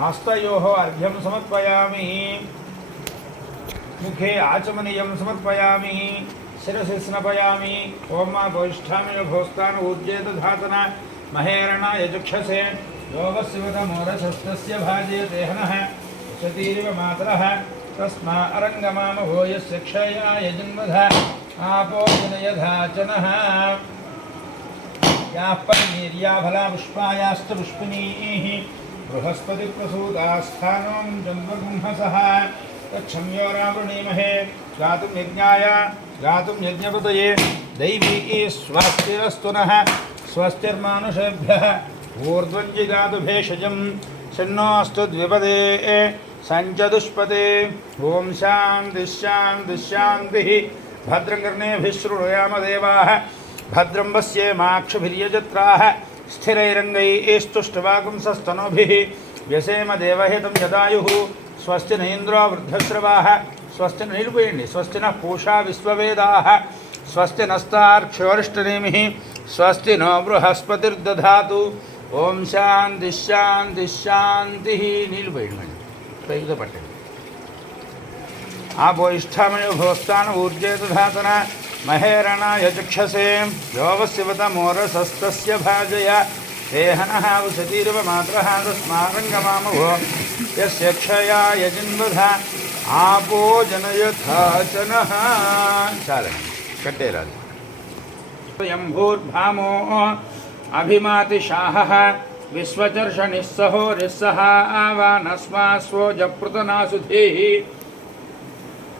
हस्तयोः अर्घ्यं समर्पयामि। मुखे आचमनीयं समर्पयामि। शिरसि स्नपयामि। ॐ मा गोष्ठामि भोस्तान् ऊर्जे दधातन महेरण यजुक्षसे। योगस्यवतमोरसस्तस्य भाजे देहनः सतीरिव मातरः। तस्मा अरङ्गमामभो यस्य क्षया यजन्मध आपो जनयधाचनः याः परिवीर्याफला पुष्पायाश्च पुष्पिनीः बृहस्पतिप्रसूतास्थानं जन्मगुंहसः तच्छम्यो रावृणीमहे गातुं यज्ञाय गातुं यज्ञपतये। दैवी स्वस्तिरस्तु नः। स्वस्तिर्मानुषेभ्यः ऊर्ध्वञ्जिगातु भेषजं द्विपदे, सञ्चतुष्पदे। ॐ शान्तिः शान्तिः शान्तिः। भद्रं कर्णेभिः शृणुयाम देवाः भद्रं पश्येमाक्षभिर्यजत्राः स्थिरैरङ्गैस्तुष्टवाकुंसस्तनोभिः व्यसेम देवहितं यदायुः। स्वस्ति न इन्द्रो वृद्धश्रवाः, स्वस्ति न स्वस्ति नः पूषा विश्ववेदाः। स्वस्ति नस्तार्क्ष्योरिष्टनेमिः स्वस्ति नो बृहस्पतिर्दधातु। ओम शांति शांति शांति ही नील बैठ ऊर्जे दधातना महेरणाय चक्षसे योगस्यवतमोरसस्तस्य भाजय। देहनः उशतीरिव मात्रः तस्मारङ्गमामभो यस्य क्षया यजिन्वध आपो जनयथाचनः चालनं कट्टेराज यम्भूर्भामो अभिमातिशाहः विश्वचर्षणिस्सहो रिस्सः आवानस्मास्वोजपृतनासुधीः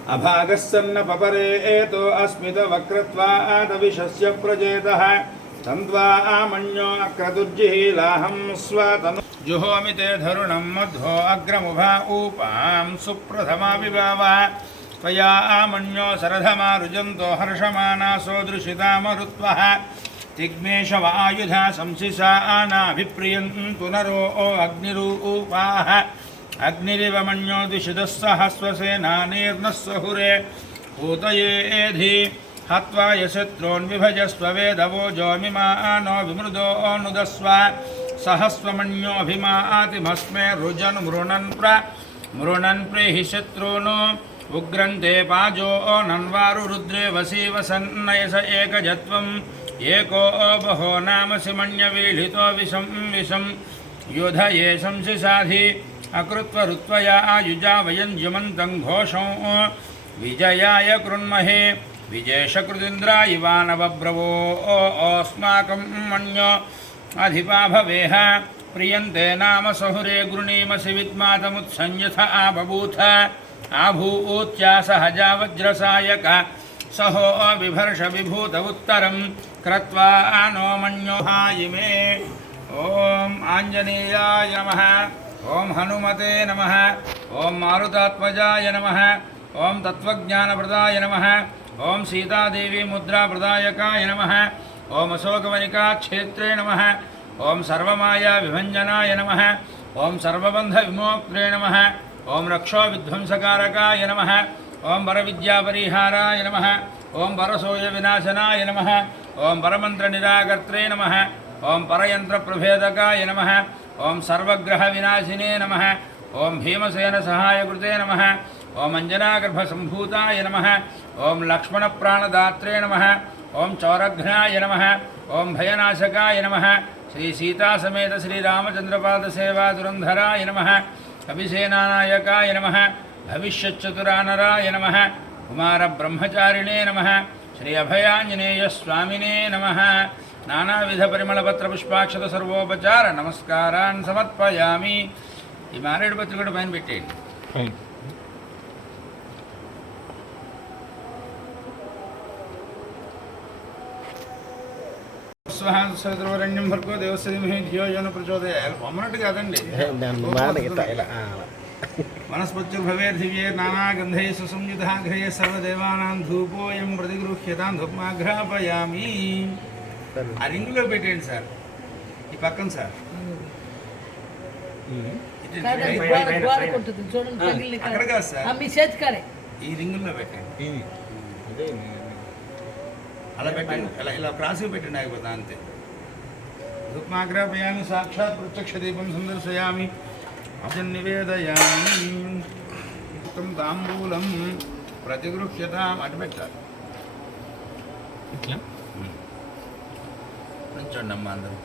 अभागस्सन्न पपरे एतो अस्मित वक्रत्वादविशस्य प्रजेतः। तन्त्वा आमन्यो अक्रतुर्जिहीलाहं स्वतनु। जुहोमि ते धरुणं मध्वो अग्रमुभा ऊपां सुप्रथमा विभावा। त्वया आमन्यो सरधमा रुजन्तो हर्षमानासो दृशितामरुत्वः तिग्मेशवायुधा संसिसा आनाभिप्रियन्तु नरो अग्निरूपाः। अग्निरिव मन्यो द्विषितः सहस्वसेनानीर्नः सहुरे पूतयेधि हत्वा यशत्रोन्विभजस्व वेदवोजोमिमानो विमृदो नुदस्व सहस्वमन्योऽभिमातिमस्मे रुजन् मृणन् प्र, मृणन् प्रेहि शत्रूनो, उग्रन्ते पाजो नन्वारु रुद्रे वसी वसन्नयस एकजत्वम्, एको बहो नामसि मन्यवीढितो विषं विषं योधये शंसि साधि अकृत्वरुत्वया आयुजा वयं जुमन्तं घोषं। विजयाय कृन्महे विजयशकृतीन्द्रा इवानवब्रवो अस्माकं अधिपा भवेह प्रियन्ते नाम सहुरे गृणीमसि विद्मातमुत्संयथ आबभूथ। आभूत्या सहजा वज्रसायक, सहो बिभर्ष विभूत उत्तरं क्रत्वा नो मन्यो हायिमे ॐ आञ्जनेयाय नमः। ॐ हनुमते नमः ॐ मारुतात्मजाय नमः ॐ तत्त्वज्ञानप्रदाय नमः ॐ सीतादेवी मुद्राप्रदायकाय नमः ॐ अशोकवनिकाक्षेत्रे नमः ॐ सर्वमायाविभञ्जनाय नमः ॐ सर्वबन्धविमोक्त्रे नमः ॐ रक्षोविध्वंसकारकाय नमः ॐ वरविद्यापरिहाराय नमः ॐ वरसोयविनाशनाय नमः ॐ परमन्त्रनिराकर्त्रे नमः ॐ परयन्त्रप्रभेदकाय नमः ॐ सर्वग्रहविनाशिने नमः। ॐ भीमसेनसहायकृते नमः। ॐ अञ्जनागर्भसम्भूताय नमः। लक्ष्मण प्राणदात्रे नमः। ॐ चौरघ्नाय नमः। ॐ भयनाशकाय नमः। श्रीसीतासमेत श्रीरामचन्द्रपादसेवादुरन्धराय नमः। कविसेनानायकाय नमः। भविष्यच्चतुरानराय नमः। कुमारब्रह्मचारिणे नमः। श्री अभयाञ्जनेयस्वामिने नमः। నానావిధ సర్వోపచార నమస్కారాన్ సమర్పయామి. ఈ మారేడు పత్రిక కూడా పైన పెట్టేయండి. స్వహాసరణ్యం భర్గో దేవస్థితిమహే ధియోజన ప్రచోదయాలు పొమ్మనట్టు కాదండి. వనస్పత్యుర్భవేర్దివ్యే నానాగంధై సుసంయుధాఘ్రయ సర్వదేవానాం ధూపోయం ప్రతిగృహ్యతాం ధూపమాఘ్రాపయామి ఆ రింగులో పెట్టేయండి సార్. ఈ పక్కన సార్. అక్కడ కాదు సార్. మీ ఈ రింగుల్లో పెట్టండి. అలా పెట్టండి. ఇలా ఇలా క్రాస్గా పెట్టండి అయిపోతుంది అంతే. ధూపమాగ్రాపయామి సాక్షాత్ ప్రత్యక్ష దీపం సందర్శయామి. నివేదయామి ఉక్తం తాంబూలం ప్రతిగృహ్యతాం. అటు పెట్టాలి. ఇట్లా? నుంచోండి అమ్మ అందరూ.